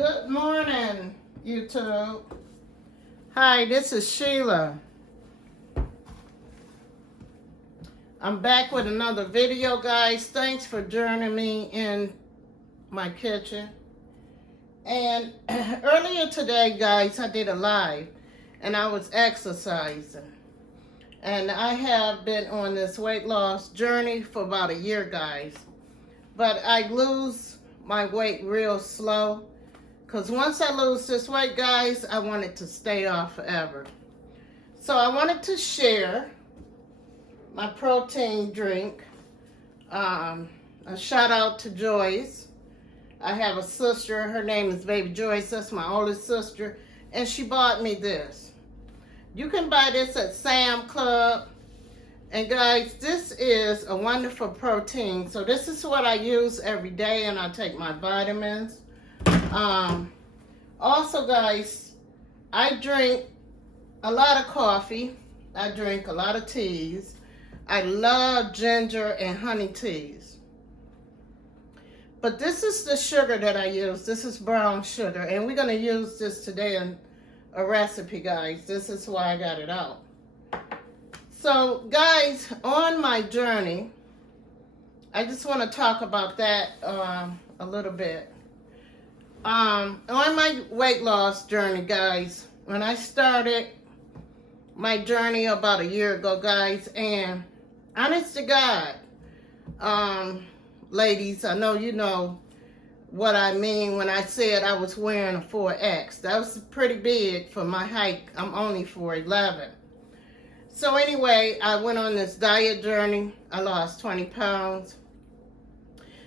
Good morning, YouTube. Hi, this is Sheila. I'm back with another video, guys. Thanks for joining me in my kitchen. And earlier today, guys, I did a live and I was exercising. And I have been on this weight loss journey for about a year, guys. But I lose my weight real slow. Because once I lose this weight, guys, I want it to stay off forever. So I wanted to share my protein drink. A shout out to Joyce. I have a sister. Her name is Baby Joyce. That's my oldest sister. And she bought me this. You can buy this at Sam Club. And guys, this is a wonderful protein. So this is what I use every day, and I take my vitamins. Also, guys, I drink a lot of coffee. I drink a lot of teas. I love ginger and honey teas. But this is the sugar that I use. This is brown sugar. And we're going to use this today in a recipe, guys. This is why I got it out. So, guys, on my journey, I just want to talk about that a little bit. On my weight loss journey, guys, when I started my journey about a year ago, guys, and honest to God, ladies, I know you know what I mean when I said I was wearing a 4X. That was pretty big for my height. I'm only 4'11". So anyway, I went on this diet journey. I lost 20 pounds.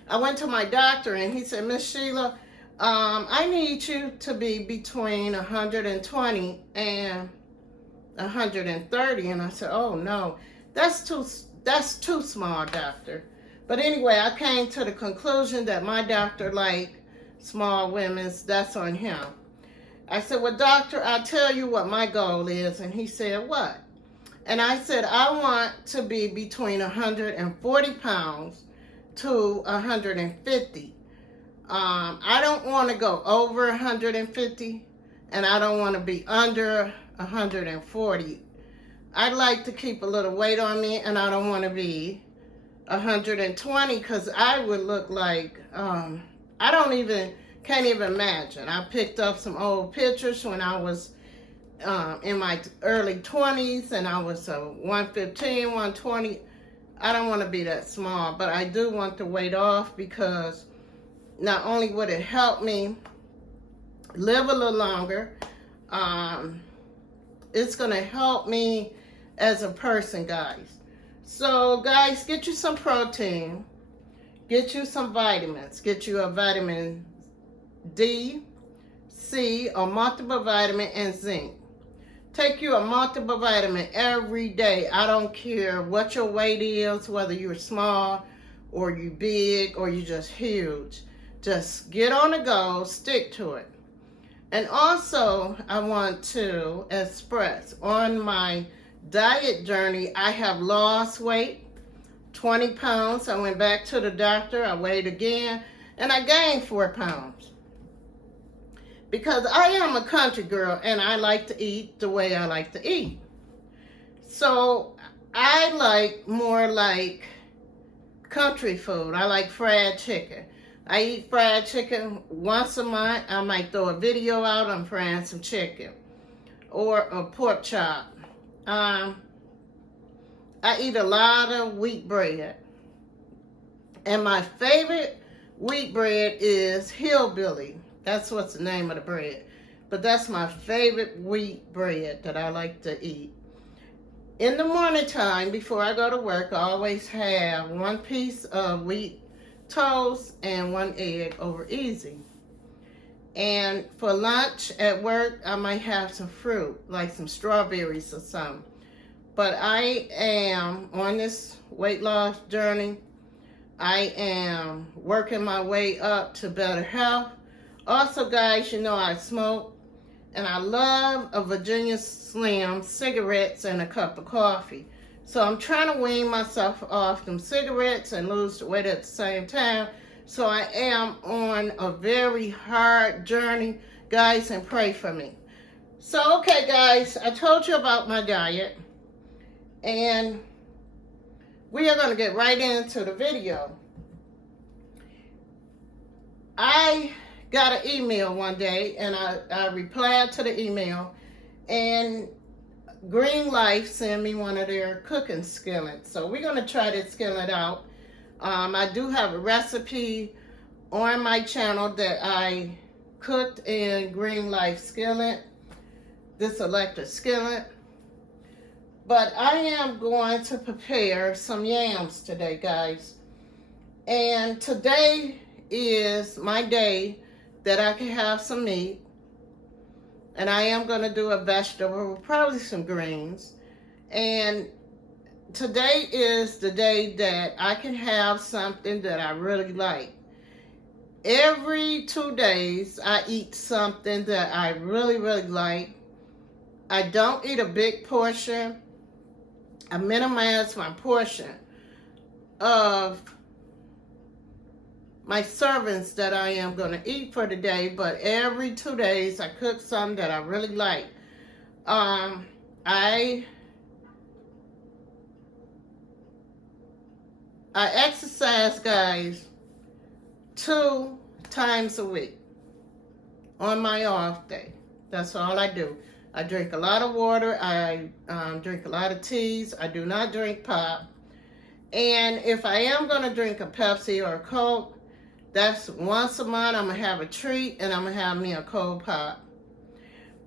I went to my doctor and he said, Miss Sheila, I need you to be between 120 and 130. And I said, oh no, that's too small, doctor. But anyway, I came to the conclusion that my doctor liked small women's. That's on him. I said, well, doctor, I'll tell you what my goal is. And he said, what? And I said, I want to be between 140 pounds to 150. I don't want to go over 150, and I don't want to be under 140. I'd like to keep a little weight on me, and I don't want to be 120 because I would look like, can't even imagine. I picked up some old pictures when I was in my early 20s, and I was 115, 120. I don't want to be that small, but I do want the weight off because not only would it help me live a little longer, it's going to help me as a person, guys. So, guys, get you some protein, get you some vitamins, get you a vitamin D, C, a multivitamin, and zinc. Take you a multivitamin every day. I don't care what your weight is, whether you're small or you big or you just huge. Just get on the go, stick to it. And also, I want to express on my diet journey, I have lost weight, 20 pounds. I went back to the doctor, I weighed again, and I gained 4 pounds. Because I am a country girl and I like to eat the way I like to eat. So I like more like country food. I like fried chicken. I eat fried chicken once a month. I might throw a video out on frying some chicken or a pork chop. I eat a lot of wheat bread. And my favorite wheat bread is Hillbilly. That's what's the name of the bread. But that's my favorite wheat bread that I like to eat. In the morning time, before I go to work, I always have 1 piece of wheat toast and 1 egg over easy. And for lunch at work, I might have some fruit, like some strawberries or something. But I am on this weight loss journey. I am working my way up to better health. Also, guys, you know I smoke, and I love a Virginia Slim, cigarettes, and a cup of coffee. So I'm trying to wean myself off them cigarettes and lose the weight at the same time So I am on a very hard journey, guys, and pray for me. So, okay, guys, I told you about my diet, and we are going to get right into the video. I got an email one day, and I replied to the email, and Green Life sent me one of their cooking skillets. So we're going to try this skillet out. I do have a recipe on my channel that I cooked in Green Life skillet, this electric skillet. But I am going to prepare some yams today, guys. And today is my day that I can have some meat. And I am going to do a vegetable, probably some greens. And today is the day that I can have something that I really like. Every 2 days, I eat something that I really, really like. I don't eat a big portion. I minimize my portion of my servings that I am going to eat for the day, but every 2 days I cook something that I really like. I exercise, guys, 2 times a week on my off day. That's all I do. I drink a lot of water. I drink a lot of teas. I do not drink pop. And if I am going to drink a Pepsi or a Coke, that's once a month. I'm going to have a treat, and I'm going to have me a cold pop.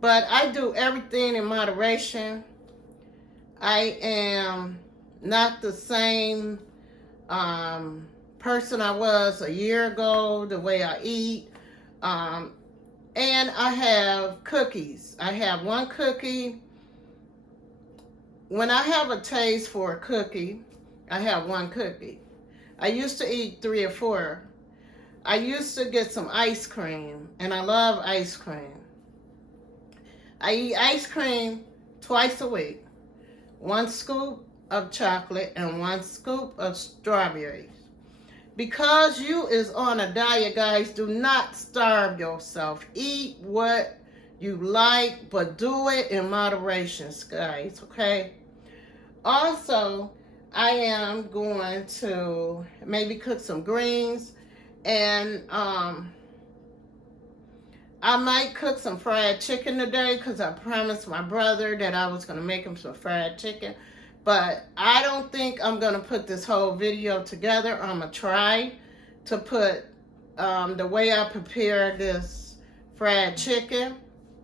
But I do everything in moderation. I am not the same person I was a year ago, the way I eat. And I have cookies. I have one cookie. When I have a taste for a cookie, I have one cookie. I used to eat 3 or 4. I used to get some ice cream, and I love ice cream. I eat ice cream twice a week. 1 scoop of chocolate and 1 scoop of strawberries. Because you is on a diet, guys, do not starve yourself. Eat what you like, but do it in moderation, guys, okay? Also, I am going to maybe cook some greens, and I might cook some fried chicken today because I promised my brother that I was going to make him some fried chicken. But I don't think I'm going to put this whole video together. I'm going to try to put the way I prepare this fried chicken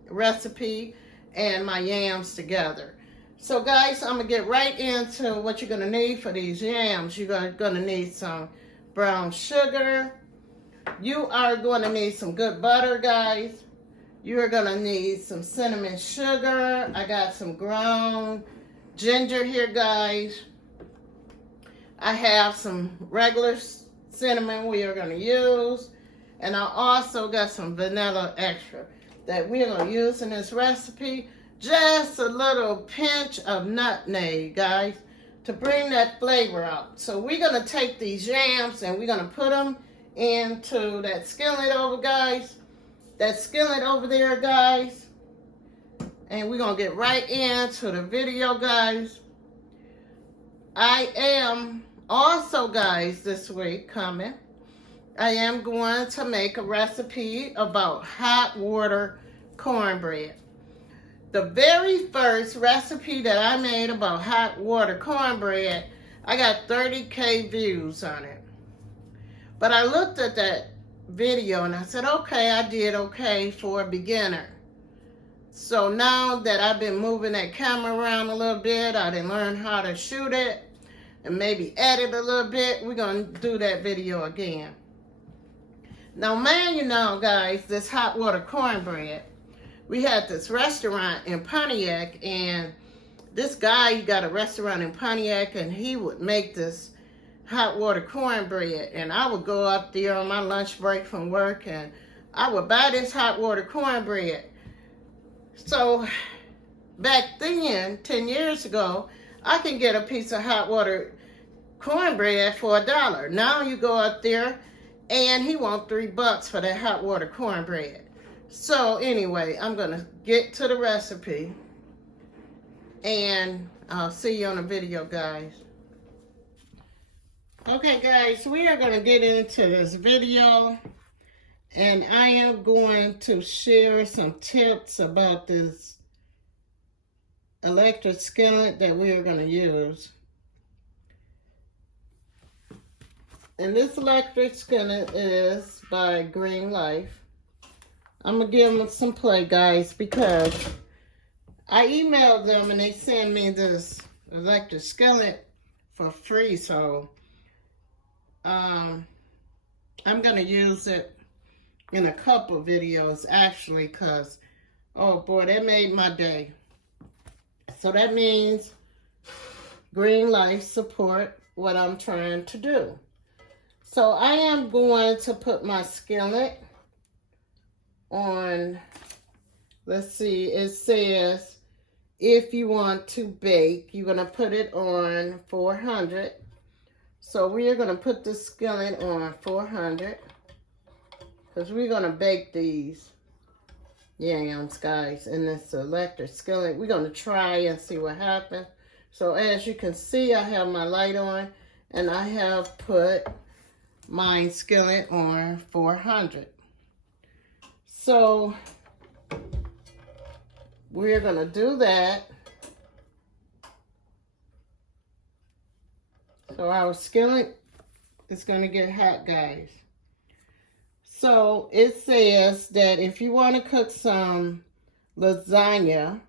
recipe and my yams together. So guys, I'm going to get right into what you're going to need for these yams. You're going to need some brown sugar. You are going to need some good butter, guys. You're going to need some cinnamon sugar. I got some ground ginger here, guys. I have some regular cinnamon we are going to use. And I also got some vanilla extra that we're going to use in this recipe. Just a little pinch of nutmeg, guys, to bring that flavor out. So we're going to take these yams and we're going to put them into that skillet over, guys. That skillet over there, guys. And we're going to get right into the video, guys. I am also, guys, this week coming, I am going to make a recipe about hot water cornbread. The very first recipe that I made about hot water cornbread, I got 30K views on it. But I looked at that video and I said, okay, I did okay for a beginner. So now that I've been moving that camera around a little bit, I done learned how to shoot it and maybe edit a little bit. We're going to do that video again. Now, man, you know, guys, this hot water cornbread, we had this restaurant in Pontiac, and this guy, he got a restaurant in Pontiac, and he would make this hot water cornbread. And I would go up there on my lunch break from work, and I would buy this hot water cornbread. So back then, 10 years ago, I can get a piece of hot water cornbread for $1. Now you go up there And he wants $3 for that hot water cornbread. So anyway, I'm gonna get to the recipe and I'll see you on the video, guys. Okay guys, we are gonna get into this video and I am going to share some tips about this electric skillet that we are gonna use. And this electric skillet is by Green Life. I'm gonna give them some play, guys, because I emailed them and they sent me this electric skillet for free. So I'm gonna use it in a couple videos actually, because oh boy, that made my day. So that means Green Life support what I'm trying to do. So I am going to put my skillet on, let's see, it says if you want to bake, you're going to put it on 400. So we are going to put the skillet on 400 because we're going to bake these yams, guys, in this electric skillet. We're going to try and see what happens. So as you can see, I have my light on and I have put my skillet on 400. So we're going to do that. So our skillet is going to get hot, guys. So it says that if you want to cook some lasagna,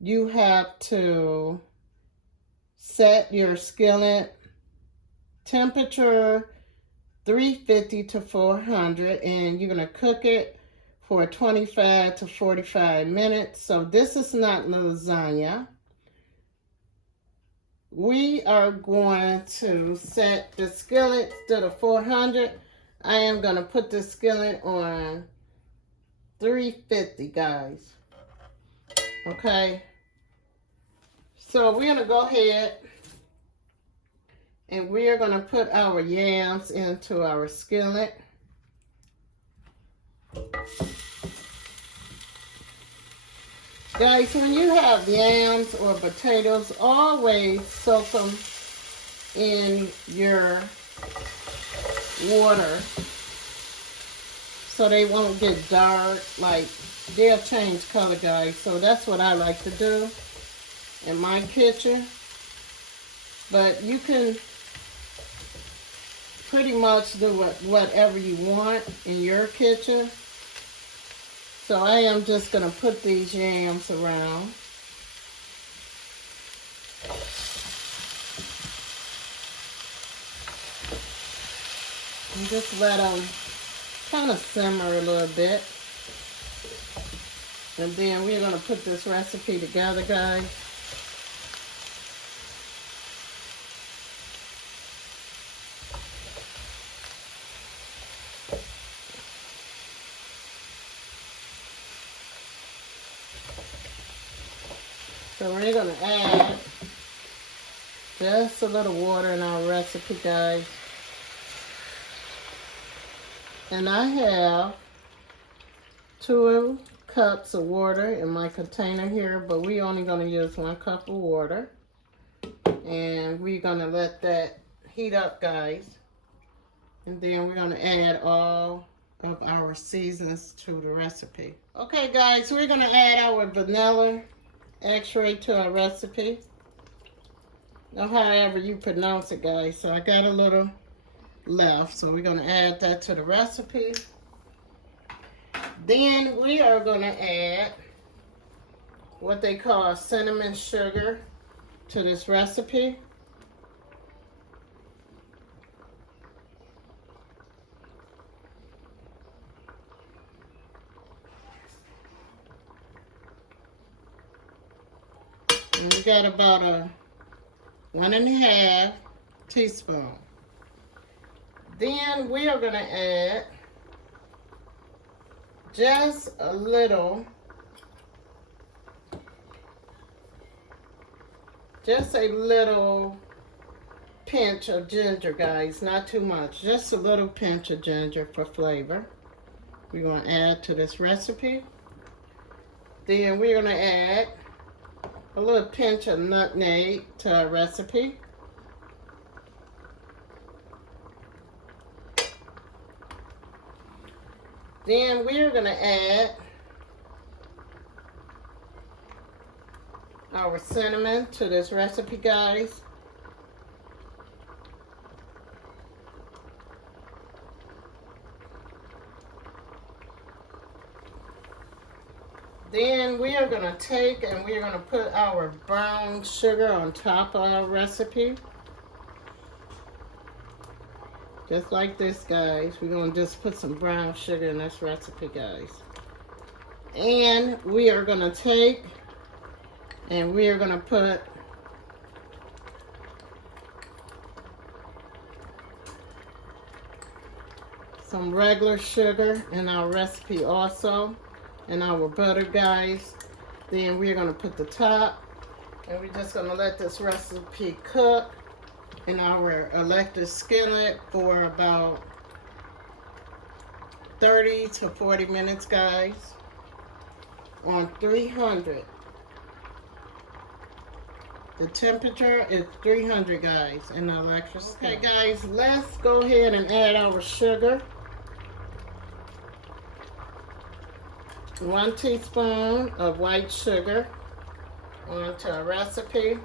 you have to set your skillet temperature 350 to 400, and you're going to cook it for 25 to 45 minutes. So this is not lasagna. We are going to set the skillet to the 400. I am going to put the skillet on 350, guys. Okay. So we're going to go ahead and we are going to put our yams into our skillet. Guys, when you have yams or potatoes, always soak them in your water so they won't get dark. Like, they'll change color, guys. So that's what I like to do in my kitchen. But you can pretty much do whatever you want in your kitchen. So I am just going to put these yams around. And just let them kind of simmer a little bit. And then we're going to put this recipe together, guys. So we're going to add just a little water in our recipe, guys. And I have 2 cups of water in my container here, but we're only going to use 1 cup of water. And we're going to let that heat up, guys. And then we're going to add all of our seasons to the recipe. Okay, guys, we're going to add our vanilla extract to our recipe. Or however you pronounce it, guys. So I got a little left, so we're going to add that to the recipe. Then we are going to add what they call cinnamon sugar to this recipe. And we got about a 1½ teaspoon. Then we are going to add just a little, pinch of ginger, guys. Not too much. Just a little pinch of ginger for flavor. We're going to add to this recipe. Then we're going to add a little pinch of nutmeg to our recipe. Then we're going to add our cinnamon to this recipe, guys. Then we are going to take and we're going to put our brown sugar on top of our recipe. Just like this, guys. We're going to just put some brown sugar in this recipe, guys. And we are going to take and we are going to put some regular sugar in our recipe also. And our butter, guys. Then we're going to put the top. And we're just going to let this recipe cook in our electric skillet for about 30 to 40 minutes, guys, on 300. The temperature is 300, guys, in the electric skillet. Okay, guys, let's go ahead and add our sugar. 1 teaspoon of white sugar onto a recipe.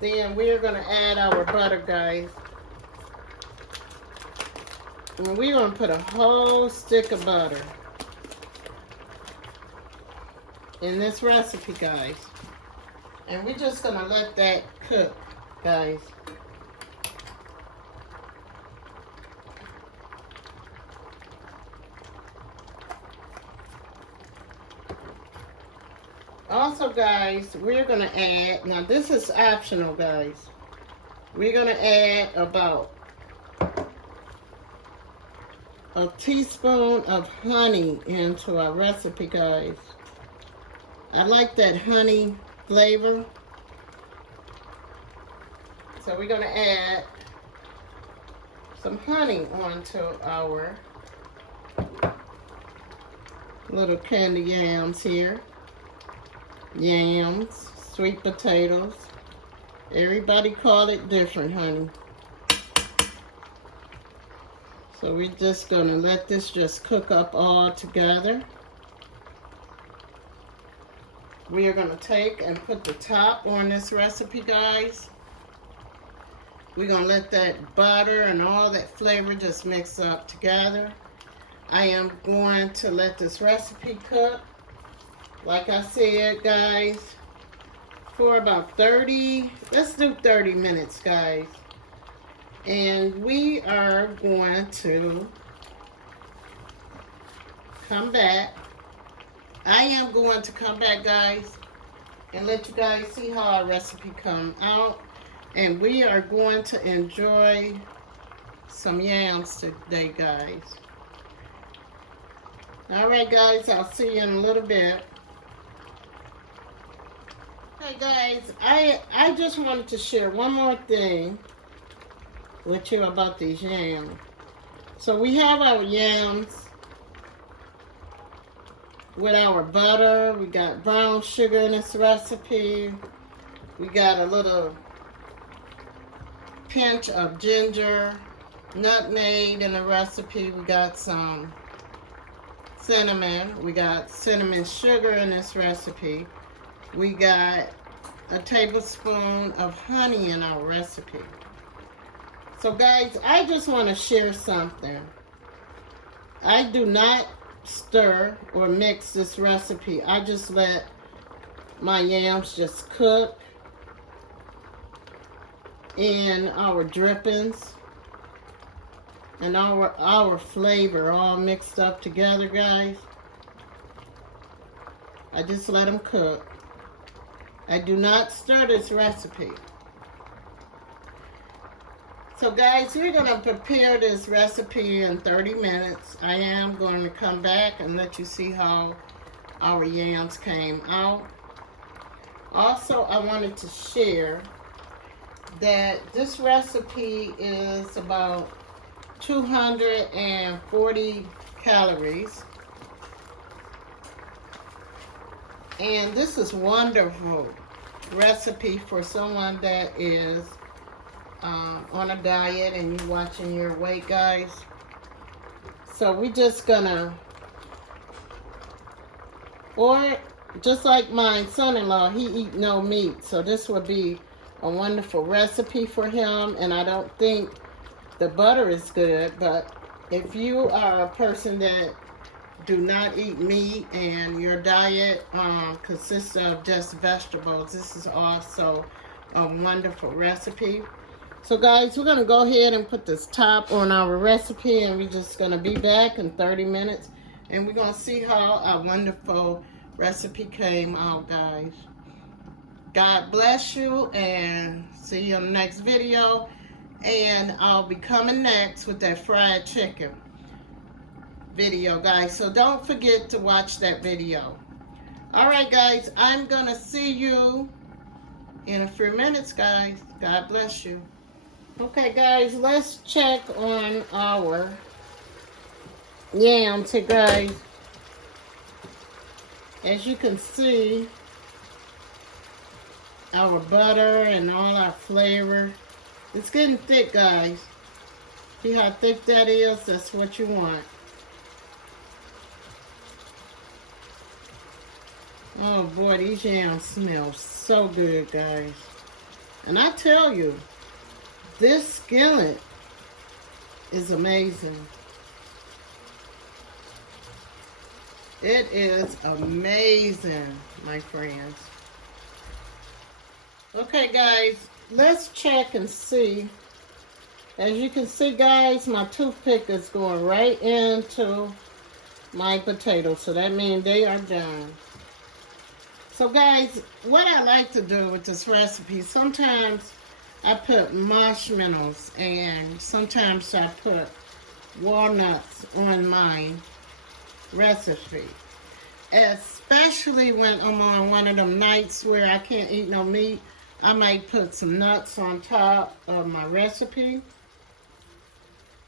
Then we're going to add our butter, guys. And we're going to put a whole stick of butter in this recipe, guys. And we're just going to let that cook, guys. Also, guys, we're going to add, now this is optional, guys. We're going to add about a teaspoon of honey into our recipe, guys. I like that honey flavor. So we're going to add some honey onto our little candy yams here. Yams, sweet potatoes. Everybody call it different, honey. So we're just gonna let this just cook up all together. We are gonna take and put the top on this recipe, guys. We're gonna let that butter and all that flavor just mix up together. I am going to let this recipe cook, like I said, guys, for about 30, let's do 30 minutes, guys. And we are going to come back. I am going to come back, guys, and let you guys see how our recipe come out. And we are going to enjoy some yams today, guys. All right, guys, I'll see you in a little bit. Hey guys, I just wanted to share one more thing with you about these yams. So we have our yams with our butter. We got brown sugar in this recipe. We got a little pinch of ginger, nutmeg in the recipe. We got some cinnamon. We got cinnamon sugar in this recipe. We got a tablespoon of honey in our recipe. So guys, I just want to share something. I do not stir or mix this recipe. I just let my yams just cook in our drippings and our flavor all mixed up together, guys. I just let them cook. I do not stir this recipe. So guys, we're going to prepare this recipe in 30 minutes. I am going to come back and let you see how our yams came out. Also, I wanted to share that this recipe is about 240 calories. And this is wonderful recipe for someone that is on a diet and you're watching your weight, guys. So we just gonna, or just like my son-in-law, he eat no meat. So this would be a wonderful recipe for him. And I don't think the butter is good, but if you are a person that do not eat meat and your diet consists of just vegetables, this is also a wonderful recipe. So guys, we're going to go ahead and put this top on our recipe, and we're just going to be back in 30 minutes and we're going to see how our wonderful recipe came out, guys. God bless you, and see you in the next video. And I'll be coming next with that fried chicken video, guys, so don't forget to watch that video. All right, guys, I'm gonna see you in a few minutes, guys. God bless you. Okay, guys, let's check on our yams here, guys. As you can see, our butter and all our flavor, it's getting thick, guys. See how thick that is? That's what you want. Oh boy, these yams smell so good, guys. And I tell you, this skillet is amazing. It is amazing, my friends. Okay, guys, let's check and see. As you can see, guys, my toothpick is going right into my potatoes, so that means they are done. So guys, what I like to do with this recipe, sometimes I put marshmallows and sometimes I put walnuts on my recipe. Especially when I'm on one of them nights where I can't eat no meat, I might put some nuts on top of my recipe.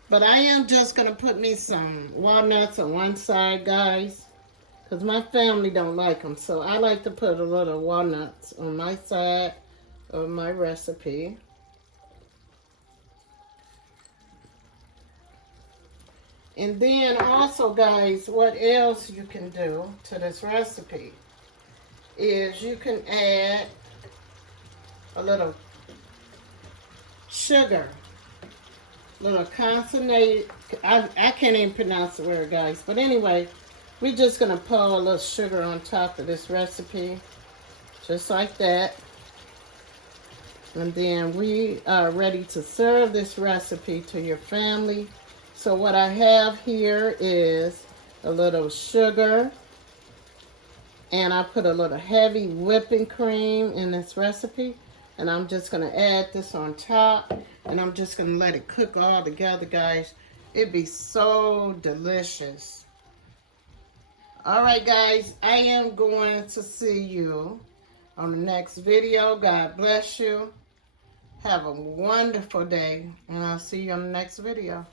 But I am just going to put me some walnuts on one side, guys, because my family don't like them. So I like to put a little walnuts on my side of my recipe. And then also, guys, what else you can do to this recipe is you can add a little sugar, little concentrate. I can't even pronounce the word, guys. But anyway, we're just going to pour a little sugar on top of this recipe, just like that. And then we are ready to serve this recipe to your family. So what I have here is a little sugar, and I put a little heavy whipping cream in this recipe, and I'm just going to add this on top, and I'm just going to let it cook all together, guys. It'd be so delicious. All right, guys, I am going to see you on the next video. God bless you. Have a wonderful day, and I'll see you on the next video.